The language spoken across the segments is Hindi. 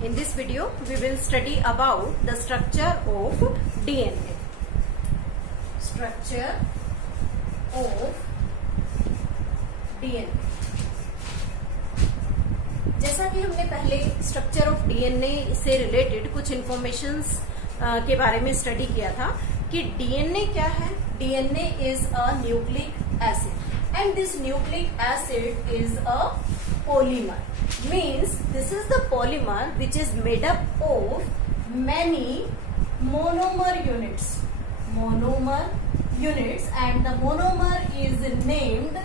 In this video, we will study about the structure of DNA. Structure of DNA. जैसा कि हमने पहले स्ट्रक्चर ऑफ डीएनए से रिलेटेड कुछ इंफॉर्मेशंस के बारे में स्टडी किया था कि डीएनए क्या है. DNA is a nucleic acid and this nucleic acid is a polymer. Means this is the polymer which is made up of many monomer units. Monomer units, and the monomer is named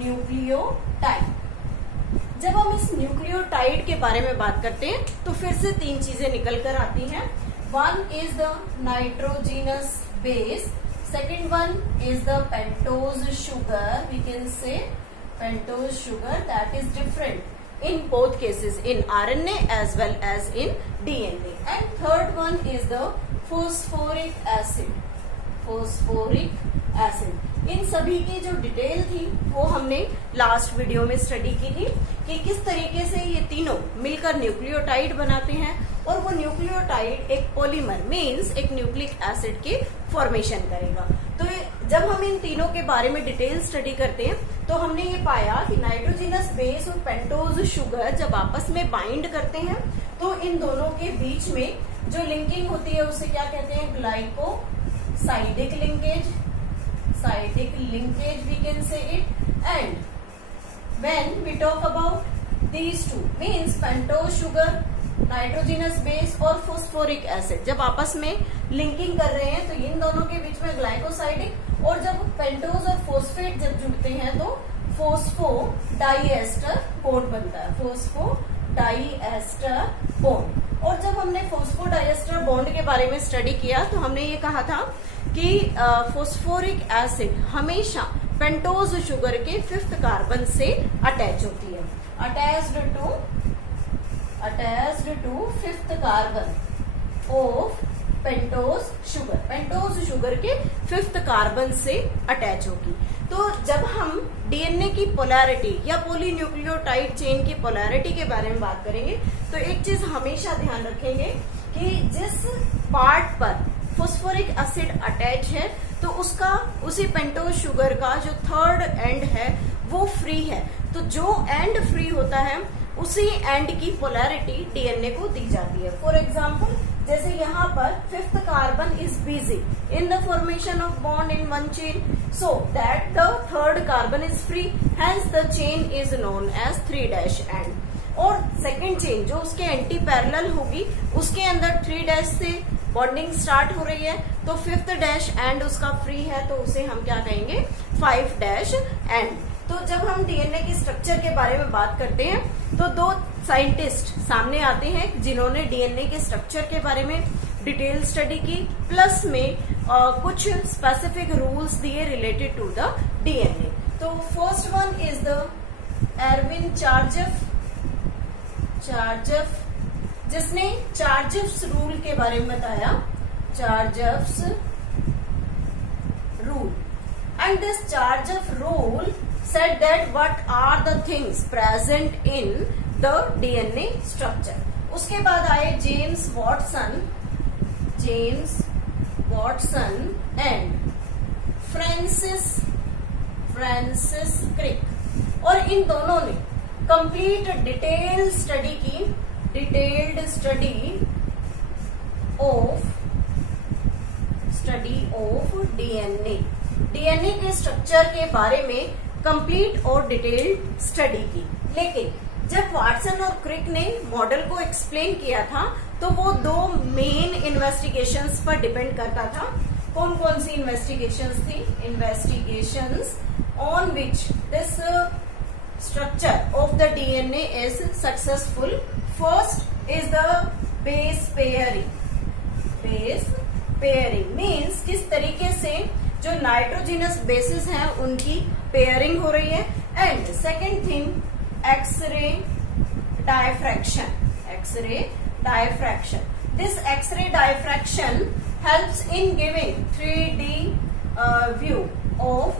nucleotide. जब हम इस न्यूक्लियोटाइड के बारे में बात करते हैं तो फिर से तीन चीजें निकल कर आती हैं. One is the nitrogenous base, second one is the pentose sugar. We can say pentose sugar that is different in both cases, in RNA as well as in DNA. And third one is the phosphoric acid. Phosphoric acid. इन सभी की जो डिटेल थी वो हमने लास्ट वीडियो में स्टडी की थी कि किस तरीके से ये तीनों मिलकर न्यूक्लियोटाइड बनाते हैं और वो न्यूक्लियोटाइड एक पॉलीमर मीन्स एक न्यूक्लिक एसिड के फॉर्मेशन करेगा. तो जब हम इन तीनों के बारे में डिटेल स्टडी करते हैं तो हमने ये पाया कि नाइट्रोजिनस बेस और पेंटोज शुगर जब आपस में बाइंड करते हैं तो इन दोनों के बीच में जो लिंकिंग होती है उसे क्या कहते हैं, ग्लाइकोसाइडिक लिंकेज. साइडिक linkage we can say it. And when we talk about these two means pentose sugar, nitrogenous base और फोस्फोरिक एसिड जब आपस में लिंकिंग कर रहे हैं तो इन दोनों के बीच में ग्लाइकोसाइडिक, और जब पेंटोज और फोस्फेट जब जुड़ते हैं तो फोस्फो डाइएस्टर बॉन्ड बनता है. Phospho diester bond. और जब हमने फोस्फो डाइएस्टर बॉन्ड के बारे में स्टडी किया तो हमने ये कहा था कि फोस्फोरिक एसिड हमेशा पेंटोज शुगर के फिफ्थ कार्बन से अटैच होती है. Attached to fifth carbon of pentose sugar. Pentose sugar के फिफ्थ कार्बन से अटैच होगी. तो जब हम डीएनए की पोलैरिटी या पॉलीन्यूक्लियोटाइड चेन की पोलैरिटी के बारे में बात करेंगे तो एक चीज हमेशा ध्यान रखेंगे कि जिस पार्ट पर फोस्फोरिक एसिड अटैच है तो उसका उसी पेंटोज शुगर का जो थर्ड एंड है वो फ्री है. तो जो एंड फ्री होता है उसी एंड की पोलैरिटी डीएनए को दी जाती है. फॉर एग्जाम्पल जैसे यहाँ पर fifth carbon is busy in the formation of bond in one chain, so that the third carbon is free, hence the chain is known as 3' end. और सेकेंड चेन जो उसके एंटी पैरेलल होगी उसके अंदर 3' से बॉन्डिंग स्टार्ट हो रही है तो फिफ्थ डैश एंड उसका फ्री है तो उसे हम क्या कहेंगे, 5' एंड. तो जब हम डीएनए की स्ट्रक्चर के बारे में बात करते हैं तो दो साइंटिस्ट सामने आते हैं जिन्होंने डीएनए के स्ट्रक्चर के बारे में डिटेल स्टडी की, प्लस में कुछ स्पेसिफिक रूल्स दिए रिलेटेड टू द डीएनए. तो first one is the Erwin Chargaff, जिसने चार्जफ्स रूल के बारे में बताया. Chargaff's rule. And this Chargaff rule said that what are the things present in the DNA structure. उसके बाद आए James Watson and Francis Crick. और इन दोनों ने complete detailed study of DNA के स्ट्रक्चर के बारे में कंप्लीट और डिटेल्ड स्टडी की. लेकिन जब वाटसन और क्रिक ने मॉडल को एक्सप्लेन किया था तो वो दो मेन इन्वेस्टिगेशंस पर डिपेंड करता था. कौन कौन सी इन्वेस्टिगेशंस थी? Investigations on which this structure of the DNA is successful. First is the base pairing means किस तरीके से जो नाइट्रोजिनस बेसिस हैं उनकी पेयरिंग हो रही है. And second thing X-ray diffraction. This X-ray diffraction helps in giving 3D view of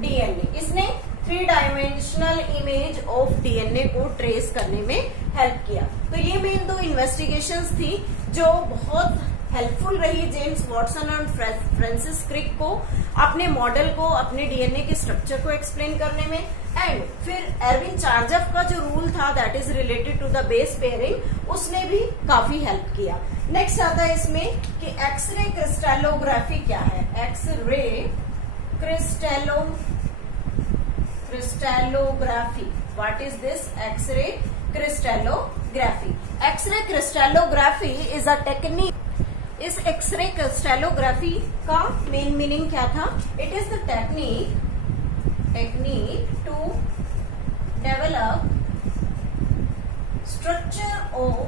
DNA. इसने 3 डायमेंशनल इमेज ऑफ डीएनए को ट्रेस करने में हेल्प किया। तो ये मेन दो इन्वेस्टिगेशंस थी जो बहुत हेल्पफुल रही जेम्स वॉटसन और फ्रांसिस क्रिक को अपने मॉडल को, अपने डीएनए के स्ट्रक्चर को एक्सप्लेन करने में। एंड फिर एरविन चार्जफ का जो रूल था that is related to the base pairing, उसने भी काफी हेल्प किया। नेक्स्ट आता है इसमें कि एक्सरे क्रिस्टलोग्राफी क्या है। X-ray crystallography, what is this? X-ray crystallography. X-ray crystallography is a technique. इस एक्सरे क्रिस्टलोग्राफी का मेन मीनिंग क्या था? It is the technique to develop structure of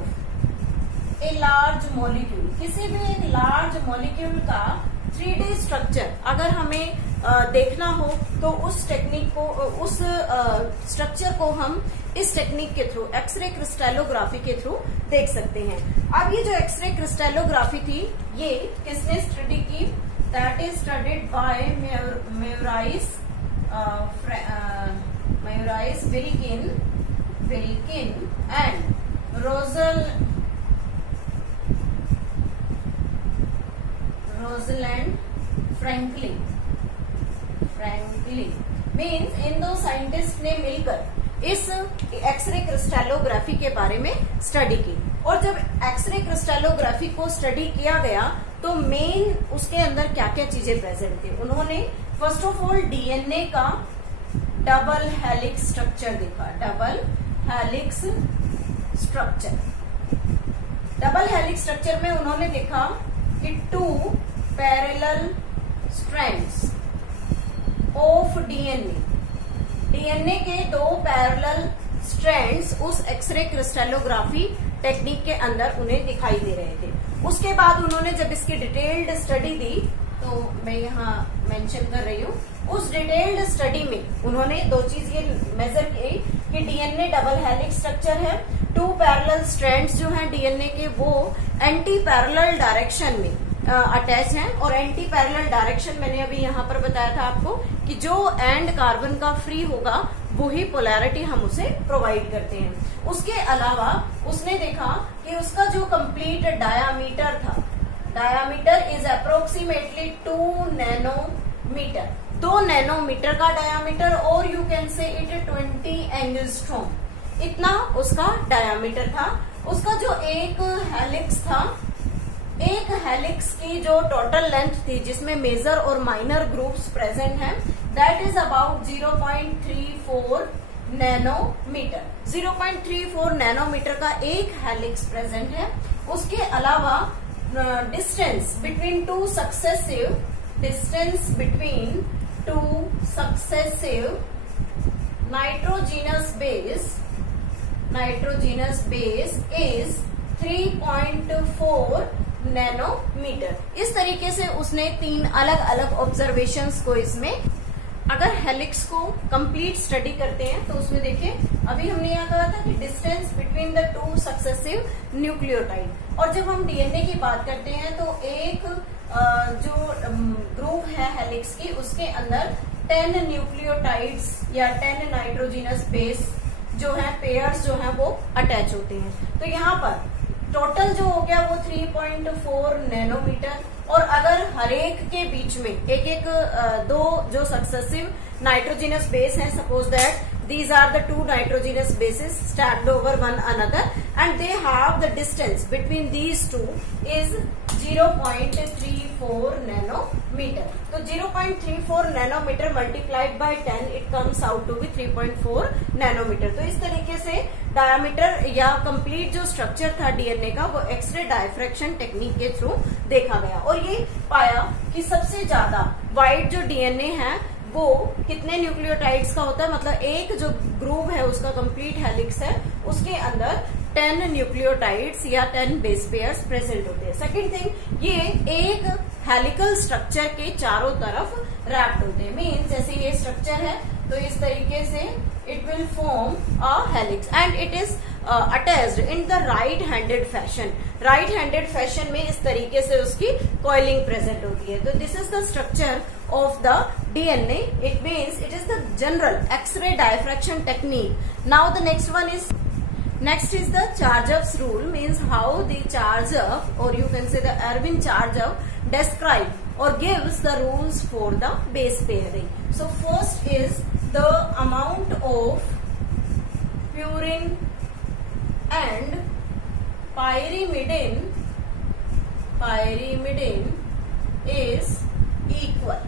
a large molecule. किसी भी एक लार्ज मॉलिक्यूल का 3D स्ट्रक्चर अगर हमें देखना हो तो उस टेक्निक को, उस स्ट्रक्चर को हम इस टेक्निक के थ्रू, एक्सरे क्रिस्टलोग्राफी के थ्रू देख सकते हैं। अब ये जो एक्सरे क्रिस्टलोग्राफी थी, ये किसने स्टडी की? That is studied by Maurice Wilkins and Rosalind Franklin. Means इन दो साइंटिस्ट ने मिलकर इस एक्सरे क्रिस्टलोग्राफी के बारे में स्टडी की। और जब एक्सरे क्रिस्टलोग्राफी को स्टडी किया गया तो मेन उसके अंदर क्या क्या चीजें प्रेजेंट थी? उन्होंने फर्स्ट ऑफ ऑल डीएनए का डबल हेलिक्स स्ट्रक्चर देखा। डबल हेलिक्स स्ट्रक्चर में उन्होंने देखा कि 2 पैरेलल स्ट्रैंड्स ऑफ डीएनए के 2 पैरेलल स्ट्रैंड्स उस एक्सरे क्रिस्टलोग्राफी टेक्निक के अंदर उन्हें दिखाई दे रहे थे। उसके बाद उन्होंने जब इसकी डिटेल्ड स्टडी दी, तो मैं यहाँ मेंशन कर रही हूँ, उस डिटेल्ड स्टडी में उन्होंने 2 चीज ये मेजर की कि डीएनए डबल हेलिक्स स्ट्रक्चर है, 2 पैरेलल स्ट्रैंड्स जो हैं डीएनए के वो एंटी पैरेलल डायरेक्शन में अटैच हैं। और एंटी पैरेलल डायरेक्शन मैंने अभी यहाँ पर बताया था आपको कि जो एंड कार्बन का फ्री होगा वही पोलैरिटी हम उसे प्रोवाइड करते हैं। उसके अलावा उसने देखा कि उसका जो कंप्लीट डायामीटर था, diameter is approximately 2 nanometre, 2 nanometre का डायामीटर, और you can say it 20 angstrom, इतना उसका डायामीटर था। उसका जो एक हेलिक्स था, एक हेलिक्स की जो टोटल लेंथ थी जिसमें मेजर और माइनर ग्रुप्स प्रेजेंट हैं, that is about 0.34 nanometre. 0.34 nanometre का एक हेलिक्स प्रेजेंट है। उसके अलावा distance between two successive nitrogenous base is 3.4 nanometre. इस तरीके से उसने 3 अलग अलग ऑब्जर्वेशंस को इसमें, अगर हेलिक्स को कंप्लीट स्टडी करते हैं तो उसमें देखिए अभी हमने यहाँ कहा था कि distance between the 2 successive nucleotide, और जब हम डीएनए की बात करते हैं तो एक जो ग्रुप है हेलिक्स की उसके अंदर 10 न्यूक्लियोटाइड्स या 10 नाइट्रोजीनस बेस जो है पेयर्स जो है वो अटैच होते हैं। तो यहाँ पर टोटल जो हो गया वो 3.4 नैनोमीटर, और अगर हरेक के बीच में एक एक 2 जो सक्सेसिव नाइट्रोजीनस बेस हैं, suppose that these are the 2 nitrogenous bases stacked over one another and they have the distance between these two is 0.34 nanometer. तो 0.34 nanometer multiplied by 10 it comes out to be 3.4 nanometer. तो इस तरीके से डायमीटर या कंप्लीट जो स्ट्रक्चर था डीएनए का वो एक्सरे डायफ्रैक्शन टेक्निक के थ्रू देखा गया, और ये पाया कि सबसे ज्यादा वाइड जो डीएनए है वो कितने न्यूक्लियोटाइड्स का होता है, मतलब एक जो ग्रुप है उसका कंप्लीट हेलिक्स है उसके अंदर 10 न्यूक्लियोटाइड्स या 10 बेस पेयर्स प्रेजेंट होते हैं। सेकंड थिंग, ये एक हेलिकल स्ट्रक्चर के चारों तरफ रैप्ड होते हैं। मीन्स जैसे ये स्ट्रक्चर है तो इस तरीके से it will form a helix and it is attached in the right handed fashion. Right handed fashion में इस तरीके से उसकी कॉइलिंग प्रेजेंट होती है। तो this is the structure of the DNA. It means it is the general X-ray diffraction technique. Now the next one is Next is the Chargaff's rule, means how the Chargaff, or you can say the Erwin Chargaff, describe or gives the rules for the base pairing. So first is the amount of purine and pyrimidine is equal.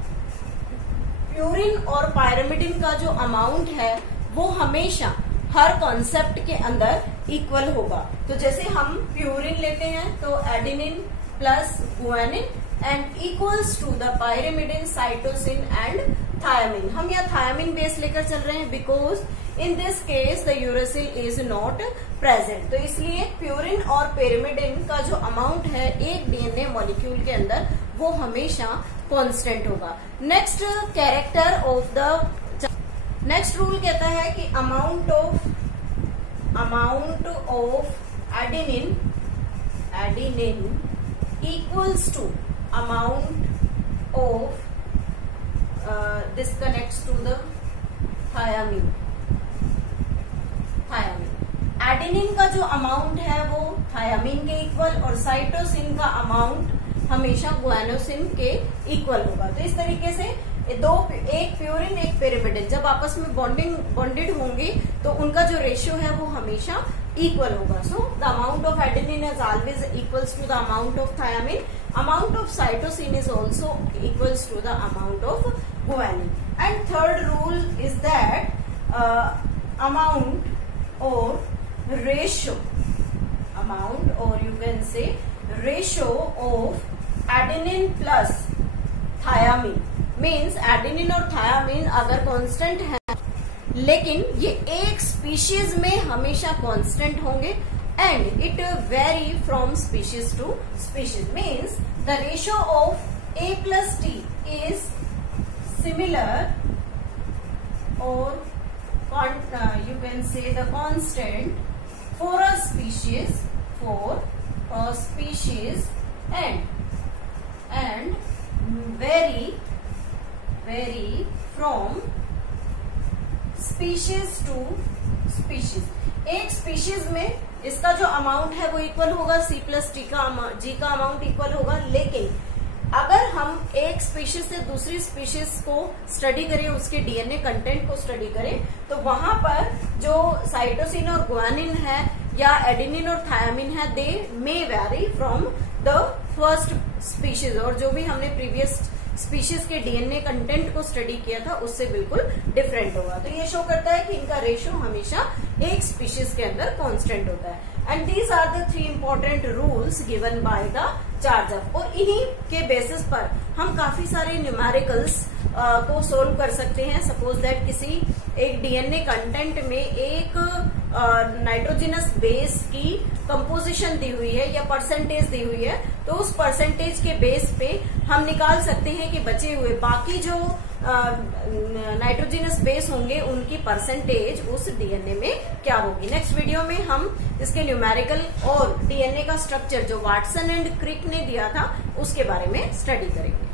Purine और पायरिमिडिन का जो अमाउंट है वो हमेशा हर कॉन्सेप्ट के अंदर इक्वल होगा. तो जैसे हम प्यूरिन लेते हैं तो adenine plus guanine and equals to the pyrimidine, cytosine and thiamine. हम यहाँ थायामिन बेस लेकर चल रहे हैं because in this case the uracil is not present. तो इसलिए प्यूरिन और पेरिमिडिन का जो अमाउंट है एक डीएनए मॉलिक्यूल के अंदर वो हमेशा कांस्टेंट होगा. Next character of the next rule कहता है कि amount of adenine equals to amount of this connects to the thiamine. Adenine का जो अमाउंट है वो थायामिन के इक्वल और साइटोसिन का अमाउंट हमेशा गुआनोसिन के इक्वल होगा. तो इस तरीके से एक प्यूरिन एक पेरिमिडिन जब आपस में बॉन्डेड होंगे तो उनका जो रेशियो है वो हमेशा इक्वल होगा. So the amount of adenine is always equals to the amount of thiamine. Amount of cytosine is also equals to the amount of guanine. And third rule is that amount और ratio or you can say ratio of adenine plus thiamine means adenine और thiamine अगर कांस्टेंट है लेकिन ये एक स्पीशीज में हमेशा कांस्टेंट होंगे and it vary from species to species. Means the ratio of A plus T is similar or you can say the constant for a species and vary from species to species. एक स्पीशीज में इसका जो अमाउंट है वो इक्वल होगा, C plus T का G का अमाउंट इक्वल होगा. लेकिन अगर हम एक स्पीशीज से दूसरी स्पीशीज को स्टडी करें, उसके डीएनए कंटेंट को स्टडी करें, तो वहां पर जो साइटोसिन और गुआनिन है या एडेनिन और थायामिन है they may vary from the first species. और जो भी हमने प्रीवियस स्पीशीज के डीएनए कंटेंट को स्टडी किया था उससे बिल्कुल डिफरेंट होगा. तो ये शो करता है कि इनका रेशियो हमेशा एक स्पीशीज के अंदर कांस्टेंट होता है. And these are the 3 important rules given by the Chargaff. और इन्हीं के बेसिस पर हम काफी सारे न्यूमेरिकल्स को सोल्व कर सकते हैं. सपोज दैट किसी एक डीएनए कंटेंट में एक नाइट्रोजिनस बेस की कंपोजिशन दी हुई है या परसेंटेज दी हुई है, तो उस परसेंटेज के बेस पे हम निकाल सकते हैं कि बचे हुए बाकी जो नाइट्रोजिनस बेस होंगे उनकी परसेंटेज उस डीएनए में क्या होगी. नेक्स्ट वीडियो में हम इसके न्यूमेरिकल और डीएनए का स्ट्रक्चर जो वाटसन एंड क्रिक ने दिया था उसके बारे में स्टडी करेंगे.